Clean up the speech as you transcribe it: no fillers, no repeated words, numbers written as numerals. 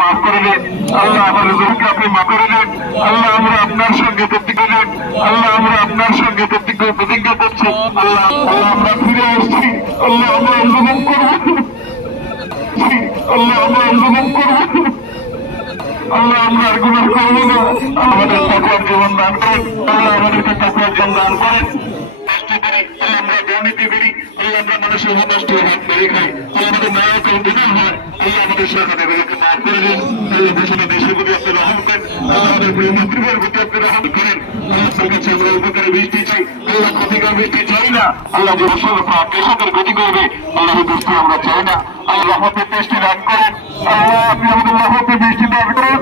মাফ করে দেন আল্লাহ, আমাদের গুরুকে আপনি মাফ করে দেন আল্লাহ। আমরা আপনার সঙ্গে প্রতিজ্ঞা দেন আল্লাহ, আমরা আপনার সঙ্গে প্রতিজ্ঞা করছি আল্লাহ। আল্লাহ আমরা ফিরে আসছি আল্লাহ, আমরা অংশগ্রহণ করবো আল্লাহ, আমরা অংশগ্রহণ করবো আল্লাহ। আমরা আর গুনাহ করবো না। আমাদের তাকওয়ার জীবন দান করেন আল্লাহ, আমাদেরকে তাকওয়ার জীবন দান করেন। আমরা দুর্নীতি করি আল্লাহ, আমরা মানুষের নষ্ট হাত মেরে খাই আল্লাহ, আমাদের মায়া কেউ গুনাহ হয় আল্লাহ, আমাদের সরকারের মাফ করে দিন আল্লাহ। ঘোষণা দেশের প্রতি আপনি রহম করেন আল্লাহ, আমাদের প্রিয় মাতৃভূমির প্রতি আপনি রহম করেন আল্লাহ। তার কাছে আমরা উপকারে বৃষ্টি চাই আল্লাহ, ক্ষতিকর বৃষ্টি চাই না আল্লাহ। যে ফসল কৃষকের ক্ষতি করবে আল্লাহ, বৃষ্টি আমরা চাই না আল্লাহ। রহমতের বৃষ্টি দান করেন আল্লাহ, আপনি আমাদের রহমতের বৃষ্টি দান করেন